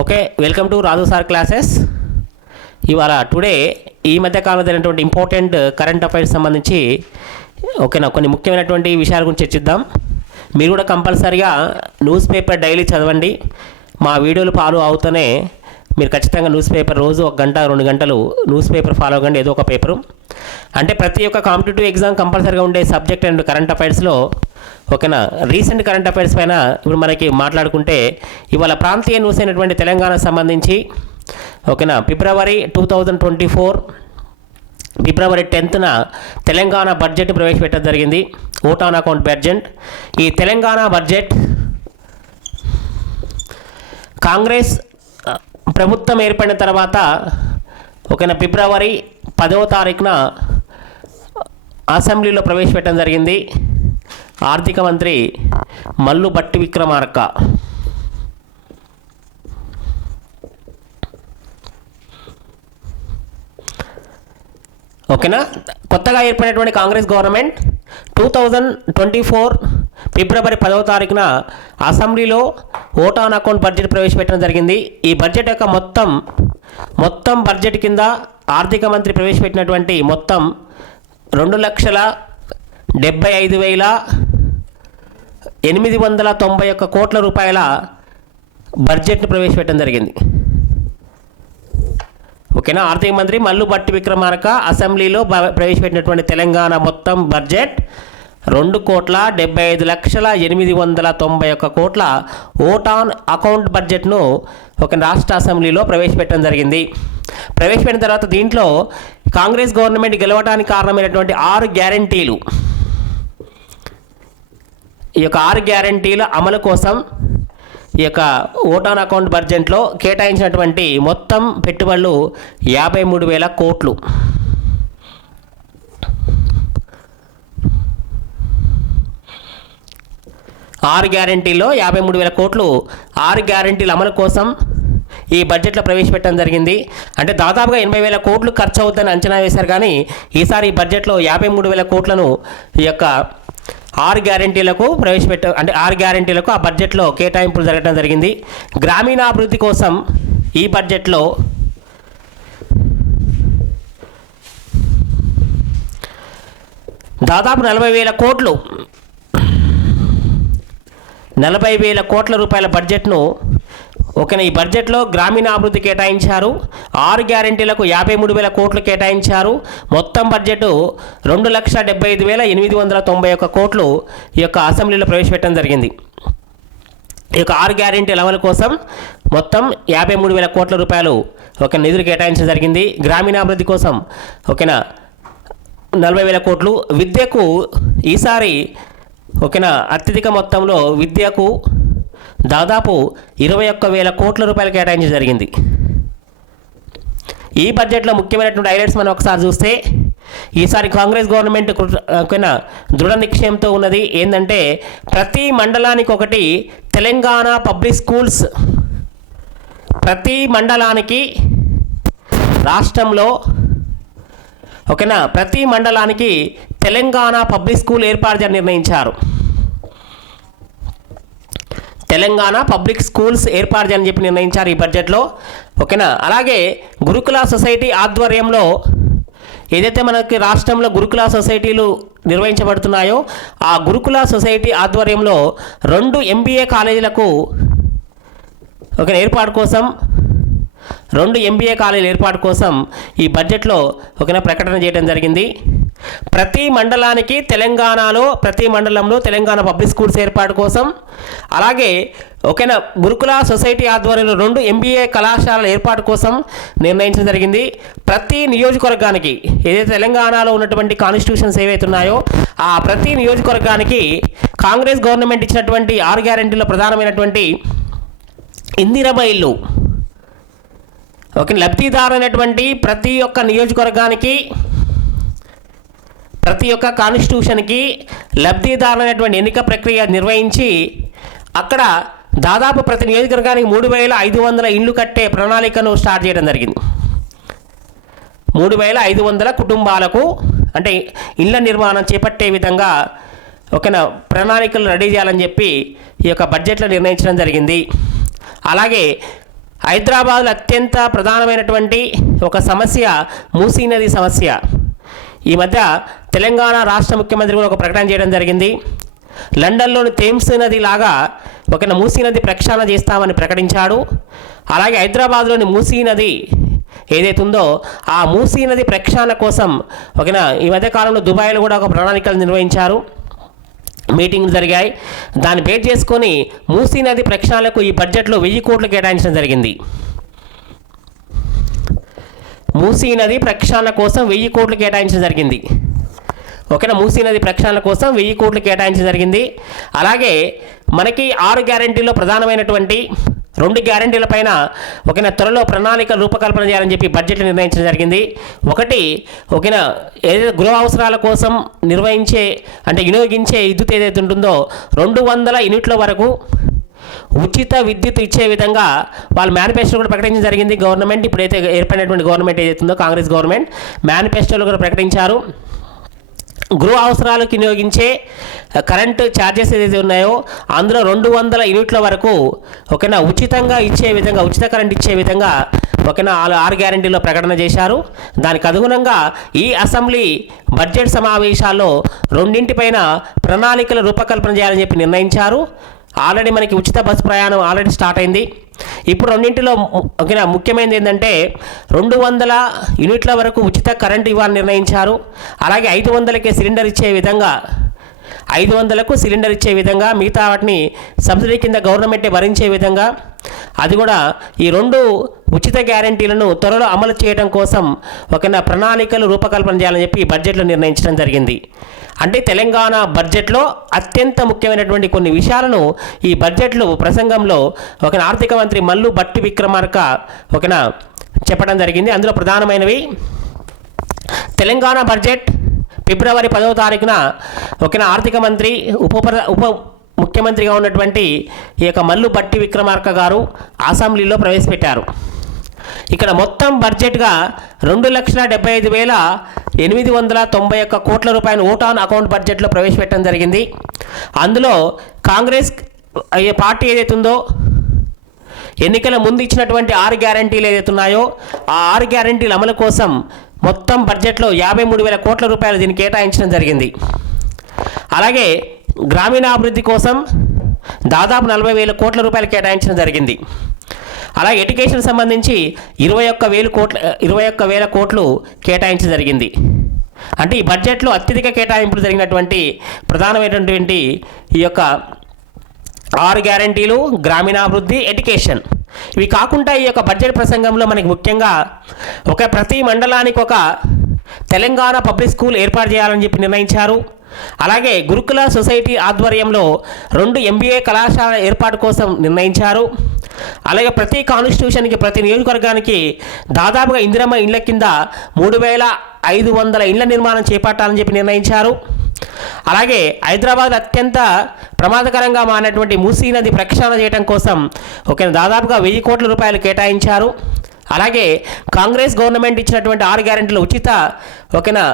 Okay welcome to Raju sir classes ఇవాళ today ఈ మధ్య కాలంలో జరిగినటువంటి ఇంపార్టెంట్ కరెంట్ అఫైర్స్ సంబంధించి ఓకేనా కొన్ని ముఖ్యమైనటువంటి విషయాల గురించి చర్చిద్దాం. మీరు కూడా కంపల్సరిగా న్యూస్ పేపర్ డైలీ చదవండి. మా వీడియోలు ఫాలో అవుతూనే మీరు ఖచ్చితంగా న్యూస్ పేపర్ రోజు ఒక గంట రెండు గంటలు న్యూస్ పేపర్ ఫాలో అవ్వండి ఏదో ఒక పేపరు. అంటే ప్రతి ఒక్క కాంపిటేటివ్ ఎగ్జామ్ కంపల్సరీగా ఉండే సబ్జెక్ట్ అండ్ కరెంట్ అఫైర్స్లో ఓకేనా? రీసెంట్ కరెంట్ అఫైర్స్ పైన ఇప్పుడు మనకి మాట్లాడుకుంటే ఇవాళ ప్రాంతీయ న్యూస్ అయినటువంటి తెలంగాణకు సంబంధించి ఓకేనా? February two thousand twenty four February టెన్త్న Telangana budget ప్రవేశపెట్టడం జరిగింది. Vote on account budget. ఈ తెలంగాణ బడ్జెట్ కాంగ్రెస్ ప్రభుత్వం ఏర్పడిన తర్వాత ఓకేనా ఫిబ్రవరి పదవ తారీఖున అసెంబ్లీలో ప్రవేశపెట్టడం జరిగింది. ఆర్థిక మంత్రి మల్లు బట్టి విక్రమార్క. ఓకేనా కొత్తగా ఏర్పడినటువంటి Congress government two thousand twenty four February పదవ తారీఖున అసెంబ్లీలో ఓట్ ఆన్ అకౌంట్ బడ్జెట్ ప్రవేశపెట్టడం జరిగింది. ఈ బడ్జెట్ యొక్క మొత్తం మొత్తం బడ్జెట్ కింద ఆర్థిక మంత్రి ప్రవేశపెట్టినటువంటి మొత్తం రెండు లక్షల డెబ్బై ఐదు వేల ఎనిమిది వందల తొంభై ఒక్క కోట్ల రూపాయల బడ్జెట్ను ప్రవేశపెట్టడం జరిగింది. ఓకేనా? ఆర్థిక మంత్రి మల్లు భట్టి విక్రమార్క అసెంబ్లీలో ప్రవేశపెట్టినటువంటి తెలంగాణ మొత్తం బడ్జెట్ రెండు కోట్ల డెబ్బై ఐదు లక్షల ఎనిమిది వందల తొంభై ఒక్క కోట్ల ఓట్ ఆన్ అకౌంట్ బడ్జెట్ను ఒక రాష్ట్ర అసెంబ్లీలో ప్రవేశపెట్టడం జరిగింది. ప్రవేశపెట్టిన తర్వాత దీంట్లో కాంగ్రెస్ గవర్నమెంట్ గెలవడానికి కారణమైనటువంటి ఆరు గ్యారంటీలు. ఈ యొక్క ఆరు గ్యారంటీల అమలు కోసం ఈ యొక్క ఓటాన్ అకౌంట్ బడ్జెట్లో కేటాయించినటువంటి మొత్తం పెట్టుబడులు యాభై మూడు వేల కోట్లు. ఆరు గ్యారంటీలో యాభై మూడు వేల కోట్లు. ఆరు గ్యారంటీల అమలు కోసం ఈ బడ్జెట్లో ప్రవేశపెట్టడం జరిగింది. అంటే దాదాపుగా ఎనభై వేల కోట్లు ఖర్చు అవుతుందని అంచనా వేశారు కానీ ఈసారి ఈ బడ్జెట్లో యాభై మూడు వేల కోట్లను ఈ యొక్క ఆరు గ్యారంటీలకు ప్రవేశపెట్ట అంటే ఆరు గ్యారంటీలకు ఆ బడ్జెట్లో కేటాయింపులు జరగడం జరిగింది. గ్రామీణాభివృద్ధి కోసం ఈ బడ్జెట్లో దాదాపు నలభై వేల కోట్లు నలభై వేల కోట్ల రూపాయల బడ్జెట్ను ఓకేనా ఈ బడ్జెట్లో గ్రామీణాభివృద్ధి కేటాయించారు. ఆరు గ్యారెంటీలకు యాభై మూడు వేల కోట్లు కేటాయించారు. మొత్తం బడ్జెట్ రెండు లక్షల డెబ్బై ఐదు వేల ఎనిమిది వందల తొంభై ఒక్క కోట్లు ఈ యొక్క అసెంబ్లీలో ప్రవేశపెట్టడం జరిగింది. ఈ యొక్క ఆరు గ్యారెంటీ అమలు కోసం మొత్తం యాభై మూడు వేల కోట్ల రూపాయలు ఒక నిధులు కేటాయించడం జరిగింది. గ్రామీణాభివృద్ధి కోసం ఓకేనా నలభై వేల కోట్లు. విద్యకు ఈసారి ఓకేనా అత్యధిక మొత్తంలో విద్యకు దాదాపు ఇరవై ఒక్క వేల కోట్ల రూపాయలు కేటాయించడం జరిగింది. ఈ బడ్జెట్లో ముఖ్యమైనటువంటి హైలైట్స్ మనం ఒకసారి చూస్తే ఈసారి కాంగ్రెస్ గవర్నమెంట్ కృ- దృఢ నిక్షయంతో ఉన్నది ఏంటంటే ప్రతి మండలానికి ఒకటి తెలంగాణ పబ్లిక్ స్కూల్స్. ప్రతి మండలానికి రాష్ట్రంలో ఓకేనా ప్రతి మండలానికి తెలంగాణ పబ్లిక్ స్కూల్ ఏర్పాటు చేయాలని నిర్ణయించారు. తెలంగాణ పబ్లిక్ స్కూల్స్ ఏర్పాటు చేయని చెప్పి నిర్ణయించారు ఈ బడ్జెట్లో. ఓకేనా? అలాగే గురుకుల సొసైటీ ఆధ్వర్యంలో ఏదైతే మనకి రాష్ట్రంలో గురుకుల సొసైటీలు నిర్వహించబడుతున్నాయో ఆ గురుకుల సొసైటీ ఆధ్వర్యంలో రెండు ఎంబీఏ కాలేజీలకు ఒక ఏర్పాటు కోసం రెండు ఎంబీఏ కాలేజీల ఏర్పాటు కోసం ఈ బడ్జెట్లో ఒక ప్రకటన చేయడం జరిగింది. ప్రతి మండలానికి తెలంగాణలో ప్రతి మండలంలో తెలంగాణ పబ్లిక్ స్కూల్స్ ఏర్పాటు కోసం అలాగే ఓకేనా గురుకుల సొసైటీ ఆధ్వర్యంలో రెండు ఎంబీఏ కళాశాలల ఏర్పాటు కోసం నిర్ణయించడం జరిగింది. ప్రతి నియోజకవర్గానికి ఏదైతే తెలంగాణలో ఉన్నటువంటి కాన్స్టిట్యూషన్స్ ఏవైతే ఉన్నాయో ఆ ప్రతి నియోజకవర్గానికి కాంగ్రెస్ గవర్నమెంట్ ఇచ్చినటువంటి ఆరు గ్యారెంటీలో ప్రధానమైనటువంటి ఇందిరమ్మ ఇల్లు ఓకే లబ్ధిదారు అయినటువంటి ప్రతి ఒక్క నియోజకవర్గానికి ప్రతి ఒక్క కాన్స్టిట్యూషన్కి లబ్ధిదారు అనేటువంటి ఎన్నిక ప్రక్రియ నిర్వహించి అక్కడ దాదాపు ప్రతి నియోజకవర్గానికి మూడు వేల ఐదు వందల ఇండ్లు కట్టే ప్రణాళికను స్టార్ట్ చేయడం జరిగింది. మూడు వేల ఐదు వందల కుటుంబాలకు అంటే ఇళ్ళ నిర్మాణం చేపట్టే విధంగా ఒక ప్రణాళికలు రెడీ చేయాలని చెప్పి ఈ యొక్క బడ్జెట్లో నిర్ణయించడం జరిగింది. అలాగే హైదరాబాద్లో అత్యంత ప్రధానమైనటువంటి ఒక సమస్య మూసీ నది సమస్య. ఈ మధ్య తెలంగాణ రాష్ట్ర ముఖ్యమంత్రి కూడా ఒక ప్రకటన చేయడం జరిగింది. లండన్లోని థేమ్స్ నది లాగా ఒక మూసీ నది ప్రక్షాళన చేస్తామని ప్రకటించాడు. అలాగే హైదరాబాద్లోని మూసీ నది ఏదైతే ఉందో ఆ మూసీ నది ప్రక్షాళన కోసం ఒకన ఈ మధ్యకాలంలో దుబాయ్లో కూడా ఒక ప్రణాళికలు నిర్వహించారు. మీటింగ్లు జరిగాయి. దాన్ని బేట్ చేసుకొని మూసీ నది ప్రక్షాళనకు ఈ బడ్జెట్లో వెయ్యి కోట్లు కేటాయించడం జరిగింది. మూసీ నది ప్రక్షాళన కోసం వెయ్యి కోట్లు కేటాయించడం జరిగింది. ఓకేనా? మూసీ నది ప్రక్షాళన కోసం వెయ్యి కోట్లు కేటాయించడం జరిగింది. అలాగే మనకి ఆరు గ్యారంటీలో ప్రధానమైనటువంటి రెండు గ్యారంటీల పైన ఒకన త్వరలో ప్రణాళిక రూపకల్పన చేయాలని చెప్పి బడ్జెట్ నిర్ణయించడం జరిగింది. ఒకటి ఒకన ఏదైతే గృహ అవసరాల కోసం నిర్వహించే అంటే వినియోగించే విద్యుత్ ఏదైతే ఉంటుందో రెండు వందల యూనిట్ల వరకు ఉచిత విద్యుత్ ఇచ్చే విధంగా వాళ్ళు మేనిఫెస్టో కూడా ప్రకటించడం జరిగింది. గవర్నమెంట్ ఇప్పుడైతే ఏర్పడినటువంటి గవర్నమెంట్ ఏదైతుందో కాంగ్రెస్ గవర్నమెంట్ మేనిఫెస్టోలో కూడా ప్రకటించారు. గృహ అవసరాలకు వినియోగించే కరెంటు ఛార్జెస్ ఏదైతే ఉన్నాయో అందులో రెండు వందల యూనిట్ల వరకు ఓకేనా ఉచితంగా ఇచ్చే విధంగా ఉచిత కరెంట్ ఇచ్చే విధంగా ఓకేనా వాళ్ళు ఆరు గ్యారంటీలో ప్రకటన చేశారు. దానికి అనుగుణంగా ఈ అసెంబ్లీ బడ్జెట్ సమావేశాల్లో రెండింటిపైన ప్రణాళికల రూపకల్పన చేయాలని చెప్పి నిర్ణయించారు. ఆల్రెడీ మనకి ఉచిత బస్సు ప్రయాణం ఆల్రెడీ స్టార్ట్ అయింది. ఇప్పుడు రెండింటిలో ఓకేనా ముఖ్యమైనది ఏంటంటే రెండు వందల యూనిట్ల వరకు ఉచిత కరెంటు ఇవ్వాలని నిర్ణయించారు. అలాగే ఐదు వందలకే సిలిండర్ ఇచ్చే విధంగా ఐదు వందలకు సిలిండర్ ఇచ్చే విధంగా మిగతా వాటిని సబ్సిడీ కింద గవర్నమెంటే భరించే విధంగా అది కూడా ఈ రెండు ఉచిత గ్యారంటీలను త్వరలో అమలు చేయడం కోసం ఒక ప్రణాళికలు రూపకల్పన చేయాలని చెప్పి ఈ బడ్జెట్లో నిర్ణయించడం జరిగింది. అంటే తెలంగాణ బడ్జెట్లో అత్యంత ముఖ్యమైనటువంటి కొన్ని విషయాలను ఈ బడ్జెట్లో ప్రసంగంలో ఒక ఆర్థిక మంత్రి మల్లు బట్టి విక్రమార్క ఒకన చెప్పడం జరిగింది. అందులో ప్రధానమైనవి తెలంగాణ బడ్జెట్ ఫిబ్రవరి పదవ తారీఖున ఒక ఆర్థిక మంత్రి ఉప ఉప ముఖ్యమంత్రిగా ఉన్నటువంటి ఈ యొక్క మల్లు బట్టి విక్రమార్క గారు అసెంబ్లీలో ప్రవేశపెట్టారు. ఇక్కడ మొత్తం బడ్జెట్గా రెండు లక్షల డెబ్బై ఐదు వేల ఎనిమిది వందల తొంభై ఒక్క కోట్ల రూపాయల ఓట్ ఆన్ అకౌంట్ బడ్జెట్లో ప్రవేశపెట్టడం జరిగింది. అందులో కాంగ్రెస్ అయ్యే పార్టీ ఏదైతే ఉందో ఎన్నికల ముందు ఇచ్చినటువంటి ఆరు గ్యారంటీలు ఏదైతే ఉన్నాయో ఆ ఆరు గ్యారంటీల అమలు కోసం మొత్తం బడ్జెట్లో యాభై మూడు వేల కోట్ల రూపాయలు దీన్ని కేటాయించడం జరిగింది. అలాగే గ్రామీణాభివృద్ధి కోసం దాదాపు నలభై వేల కోట్ల రూపాయలు కేటాయించడం జరిగింది. అలా ఎడ్యుకేషన్ సంబంధించి ఇరవై ఒక్క వేలు కోట్ల ఇరవై ఒక్క వేల కోట్లు కేటాయించడం జరిగింది. అంటే ఈ బడ్జెట్లో అత్యధిక కేటాయింపులు జరిగినటువంటి ప్రధానమైనటువంటి ఈ యొక్క ఆరు గ్యారంటీలు గ్రామీణాభివృద్ధి ఎడ్యుకేషన్. ఇవి కాకుండా ఈ యొక్క బడ్జెట్ ప్రసంగంలో మనకి ముఖ్యంగా ఒక ప్రతి మండలానికి ఒక తెలంగాణ పబ్లిక్ స్కూల్ ఏర్పాటు చేయాలని చెప్పి నిర్ణయించారు. అలాగే గురుకుల సొసైటీ ఆధ్వర్యంలో రెండు ఎంబీఏ కళాశాల ఏర్పాటు కోసం నిర్ణయించారు. అలాగే ప్రతి కాన్స్టిట్యూషన్కి ప్రతి నియోజకవర్గానికి దాదాపుగా ఇందిరమ్మ ఇండ్ల కింద మూడు వేల ఐదు వందల ఇండ్ల నిర్మాణం చేపట్టాలని చెప్పి నిర్ణయించారు. అలాగే హైదరాబాద్ అత్యంత ప్రమాదకరంగా మారినటువంటి మూసీ నది ప్రక్షాళన చేయడం కోసం ఒక దాదాపుగా వెయ్యి కోట్ల రూపాయలు కేటాయించారు. అలాగే కాంగ్రెస్ గవర్నమెంట్ ఇచ్చినటువంటి ఆరు గ్యారెంటీలు ఉచిత ఓకేనా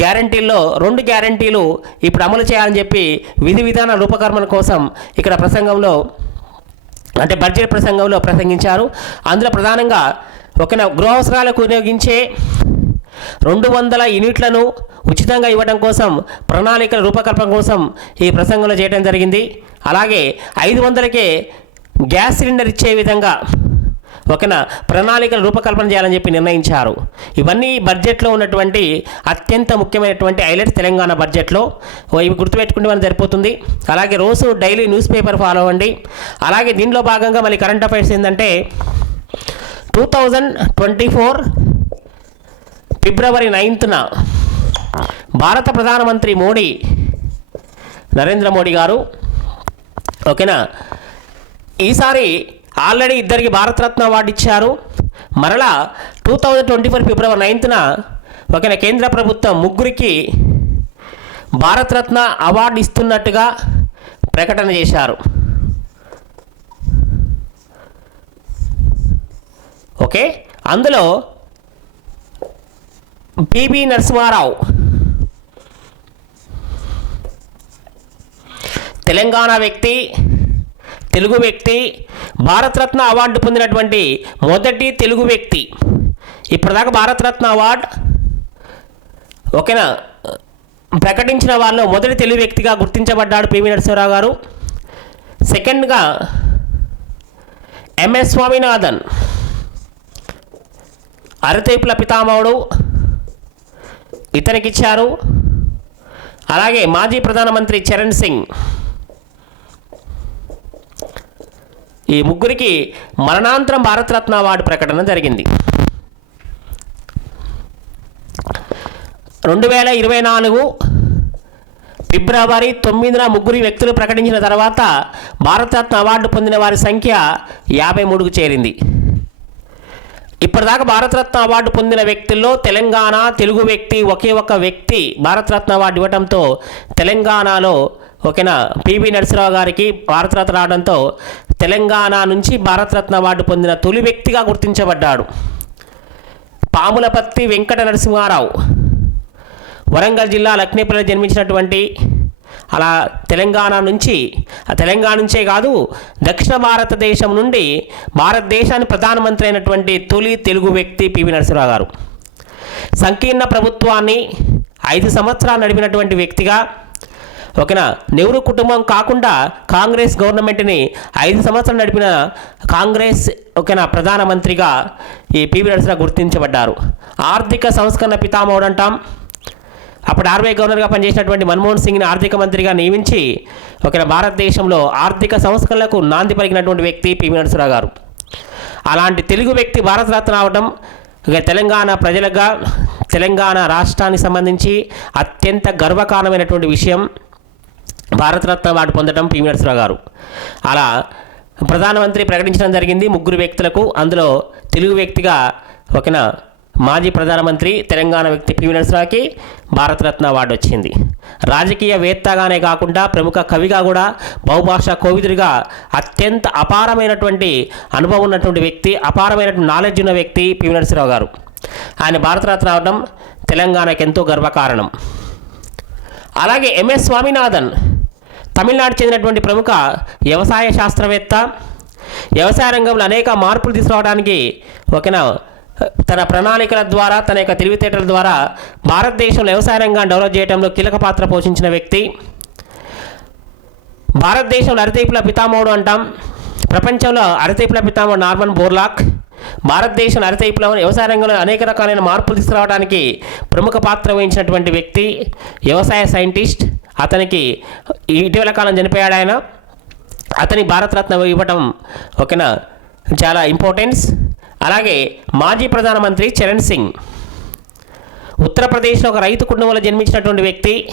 గ్యారంటీల్లో రెండు గ్యారంటీలు ఇప్పుడు అమలు చేయాలని చెప్పి విధి విధాన రూపకల్పన కోసం ఇక్కడ ప్రసంగంలో అంటే బడ్జెట్ ప్రసంగంలో ప్రసంగించారు. అందులో ప్రధానంగా ఒక గృహ అవసరాలకు వినియోగించే రెండు వందల యూనిట్లను ఉచితంగా ఇవ్వడం కోసం ప్రణాళికల రూపకల్పన కోసం ఈ ప్రసంగంలో చేయడం జరిగింది. అలాగే ఐదు వందలకే గ్యాస్ సిలిండర్ ఇచ్చే విధంగా ఓకేనా ప్రణాళికల రూపకల్పన చేయాలని చెప్పి నిర్ణయించారు. ఇవన్నీ బడ్జెట్లో ఉన్నటువంటి అత్యంత ముఖ్యమైనటువంటి హైలైట్స్ తెలంగాణ బడ్జెట్లో. ఇవి గుర్తుపెట్టుకుంటే మనం సరిపోతుంది. అలాగే రోజు డైలీ న్యూస్ పేపర్ ఫాలో అవ్వండి. అలాగే దీనిలో భాగంగా మళ్ళీ కరెంట్ అఫైర్స్ ఏంటంటే two thousand twenty four February నైన్త్న భారత ప్రధానమంత్రి మోడీ నరేంద్ర మోడీ గారు ఓకేనా ఈసారి ఆల్రెడీ ఇద్దరికి భారతరత్న అవార్డు ఇచ్చారు. మరలా two thousand twenty four February నైన్త్న ఒక కేంద్ర ప్రభుత్వం ముగ్గురికి భారతరత్న అవార్డు ఇస్తున్నట్టుగా ప్రకటన చేశారు. ఓకే? అందులో పిబి నరసింహారావు తెలంగాణ వ్యక్తి తెలుగు వ్యక్తి భారతరత్న అవార్డు పొందినటువంటి మొదటి తెలుగు వ్యక్తి. ఇప్పటిదాకా భారతరత్న అవార్డు ఓకేనా? ప్రకటించిన వాళ్ళు మొదటి తెలుగు వ్యక్తిగా గుర్తించబడ్డాడు పివి నరసింహరావు గారు. సెకండ్గా ఎంఎస్ స్వామినాథన్ అరతైపుల పితామహుడు ఇతనికిచ్చారు. అలాగే మాజీ ప్రధానమంత్రి చరణ్ సింగ్ ఈ ముగ్గురికి మరణాంతరం భారతరత్న అవార్డు ప్రకటన జరిగింది. రెండు వేల ఇరవై నాలుగు ఫిబ్రవరి తొమ్మిదిన ముగ్గురు వ్యక్తులు ప్రకటించిన తర్వాత భారతరత్న అవార్డు పొందిన వారి సంఖ్య యాభై మూడుకు చేరింది. ఇప్పటిదాకా భారతరత్న అవార్డు పొందిన వ్యక్తుల్లో తెలంగాణ తెలుగు వ్యక్తి ఒకే ఒక వ్యక్తి భారతరత్న అవార్డు ఇవ్వడంతో తెలంగాణలో ఓకేనా? పివి నరసింహరావు గారికి భారతరత్న రావడంతో తెలంగాణ నుంచి భారతరత్న అవార్డు పొందిన తొలి వ్యక్తిగా గుర్తించబడ్డాడు. పాములపత్తి వెంకట నరసింహారావు. వరంగల్ జిల్లా లక్ష్మీపల్లి జన్మించినటువంటి అలా తెలంగాణ నుంచి ఆ తెలంగాణ నుంచే కాదు దక్షిణ భారతదేశం నుండి భారతదేశానికి ప్రధానమంత్రి అయినటువంటి తొలి తెలుగు వ్యక్తి పివి నరసింహరావు గారు. సంకీర్ణ ప్రభుత్వాన్ని ఐదు సంవత్సరాలు నడిపినటువంటి వ్యక్తిగా ఓకేనా? నెహ్రూ కుటుంబం కాకుండా కాంగ్రెస్ గవర్నమెంట్ని ఐదు సంవత్సరాలు నడిపిన కాంగ్రెస్ ఓకేనా ప్రధానమంత్రిగా ఈ పివి నరసింహ గుర్తించబడ్డారు. ఆర్థిక సంస్కరణ పితామహుడు అంటాం. అప్పుడు ఆర్బీఐ గవర్నర్గా పనిచేసినటువంటి మన్మోహన్ సింగ్ని ఆర్థిక మంత్రిగా నియమించి ఓకేనా భారతదేశంలో ఆర్థిక సంస్కరణలకు నాంది పలికినటువంటి వ్యక్తి పివి నరసింహరావు గారు. అలాంటి తెలుగు వ్యక్తి భారతరత్న అవడం ఇక తెలంగాణ ప్రజలుగా తెలంగాణ రాష్ట్రానికి సంబంధించి అత్యంత గర్వకారణమైనటువంటి విషయం. భారతరత్న అవార్డు పొందడం పివి నరసరావు గారు. అలా ప్రధానమంత్రి ప్రకటించడం జరిగింది ముగ్గురు వ్యక్తులకు. అందులో తెలుగు వ్యక్తిగా ఓకేనా మాజీ ప్రధానమంత్రి తెలంగాణ వ్యక్తి పివి నరసరావుకి భారతరత్న అవార్డు వచ్చింది. రాజకీయ వేత్తగానే కాకుండా ప్రముఖ కవిగా కూడా బహుభాషా కోవిదుడిగా అత్యంత అపారమైనటువంటి అనుభవం ఉన్నటువంటి వ్యక్తి అపారమైనటువంటి నాలెడ్జ్ ఉన్న వ్యక్తి పివి నరసరావు గారు. ఆయన భారతరత్న రావడం తెలంగాణకు ఎంతో గర్వకారణం. అలాగే ఎంఎస్ స్వామినాథన్ తమిళనాడు చెందినటువంటి ప్రముఖ వ్యవసాయ శాస్త్రవేత్త వ్యవసాయ రంగంలో అనేక మార్పులు తీసుకురావడానికి ఓకేనా తన ప్రణాళికల ద్వారా తన యొక్క తెలివితేటల ద్వారా భారతదేశంలో వ్యవసాయ రంగాన్ని డెవలప్ చేయడంలో కీలక పాత్ర పోషించిన వ్యక్తి. భారతదేశంలో అరితేపుల పితామహుడు అంటాం. ప్రపంచంలో అరితేపుల పితామహుడు నార్మన్ బోర్లాక్. భారతదేశంలో అరితేపుల వ్యవసాయ రంగంలో అనేక రకాలైన మార్పులు తీసుకురావడానికి ప్రముఖ పాత్ర వహించినటువంటి వ్యక్తి వ్యవసాయ సైంటిస్ట్. అతనికి ఇటీవల కాలం చనిపోయాడు ఆయన. అతని భారతరత్న ఇవ్వటం ఓకేనా? చాలా ఇంపార్టెన్స్. అలాగే మాజీ ప్రధానమంత్రి చరణ్ సింగ్. ఉత్తరప్రదేశ్లో ఒక రైతు కుటుంబంలో జన్మించినటువంటి వ్యక్తి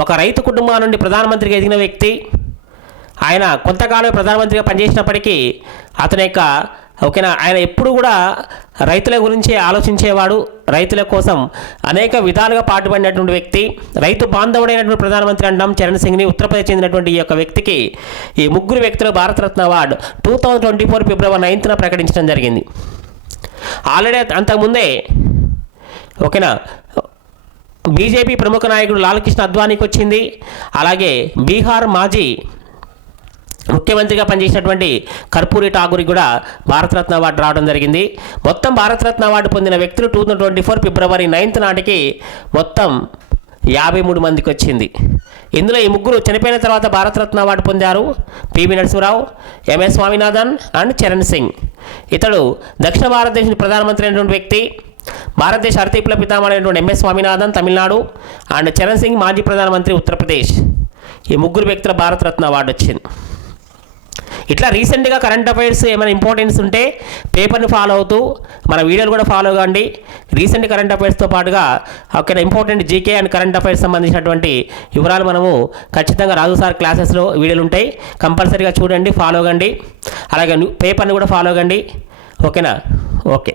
ఒక రైతు కుటుంబం నుండి ప్రధానమంత్రికి ఎదిగిన వ్యక్తి. ఆయన కొంతకాలం ప్రధానమంత్రిగా పనిచేసినప్పటికీ అతని యొక్క ఓకేనా? ఆయన ఎప్పుడు కూడా రైతుల గురించి ఆలోచించేవాడు. రైతుల కోసం అనేక విధాలుగా పాటుపడినటువంటి వ్యక్తి రైతు బాంధవుడైనటువంటి ప్రధానమంత్రి అంటాం చరణ్ సింగ్ని ఉత్తరప్రదేశ్ చెందినటువంటి ఈ యొక్క వ్యక్తికి ఈ ముగ్గురు వ్యక్తులు Bharat Ratna award two thousand twenty four February నైన్త్న ప్రకటించడం జరిగింది. ఆల్రెడీ అంతకుముందే ఓకేనా? బీజేపీ ప్రముఖ నాయకుడు లాలకృష్ణ అద్వానీకి వచ్చింది అలాగే బీహార్ మాజీ ముఖ్యమంత్రిగా పనిచేసినటువంటి కర్పూరి ఠాగూర్ కూడా భారతరత్న అవార్డు రావడం జరిగింది. మొత్తం భారతరత్న అవార్డు పొందిన వ్యక్తులు two thousand twenty four February ninth నాటికి మొత్తం యాభై మూడు మందికి వచ్చింది. ఇందులో ఈ ముగ్గురు చనిపోయిన తర్వాత భారతరత్న అవార్డు పొందారు. PV Narasimharao MS Swaminathan and Charan Singh. ఇతడు దక్షిణ భారతదేశ ప్రధానమంత్రి అయినటువంటి వ్యక్తి. భారతదేశ అరతీపుల పితామహుడైనటువంటి ఎంఎస్ స్వామినాథన్ తమిళనాడు అండ్ చరణ్ సింగ్ మాజీ ప్రధానమంత్రి ఉత్తరప్రదేశ్. ఈ ముగ్గురు వ్యక్తుల భారతరత్న అవార్డు వచ్చింది. ఇట్లా రీసెంట్గా కరెంట్ అఫైర్స్ ఏమైనా ఇంపార్టెన్స్ ఉంటే పేపర్ని ఫాలో అవుతూ మన వీడియోలు కూడా ఫాలో కాండి. రీసెంట్ కరెంట్ అఫైర్స్తో పాటుగా ఒక important GK and current affairs సంబంధించినటువంటి వివరాలు మనము ఖచ్చితంగా రాజు సార్ క్లాసెస్లో వీడియోలు ఉంటాయి. కంపల్సరీగా చూడండి ఫాలో కండి. అలాగే పేపర్ని కూడా ఫాలో కండి. ఓకేనా ఓకే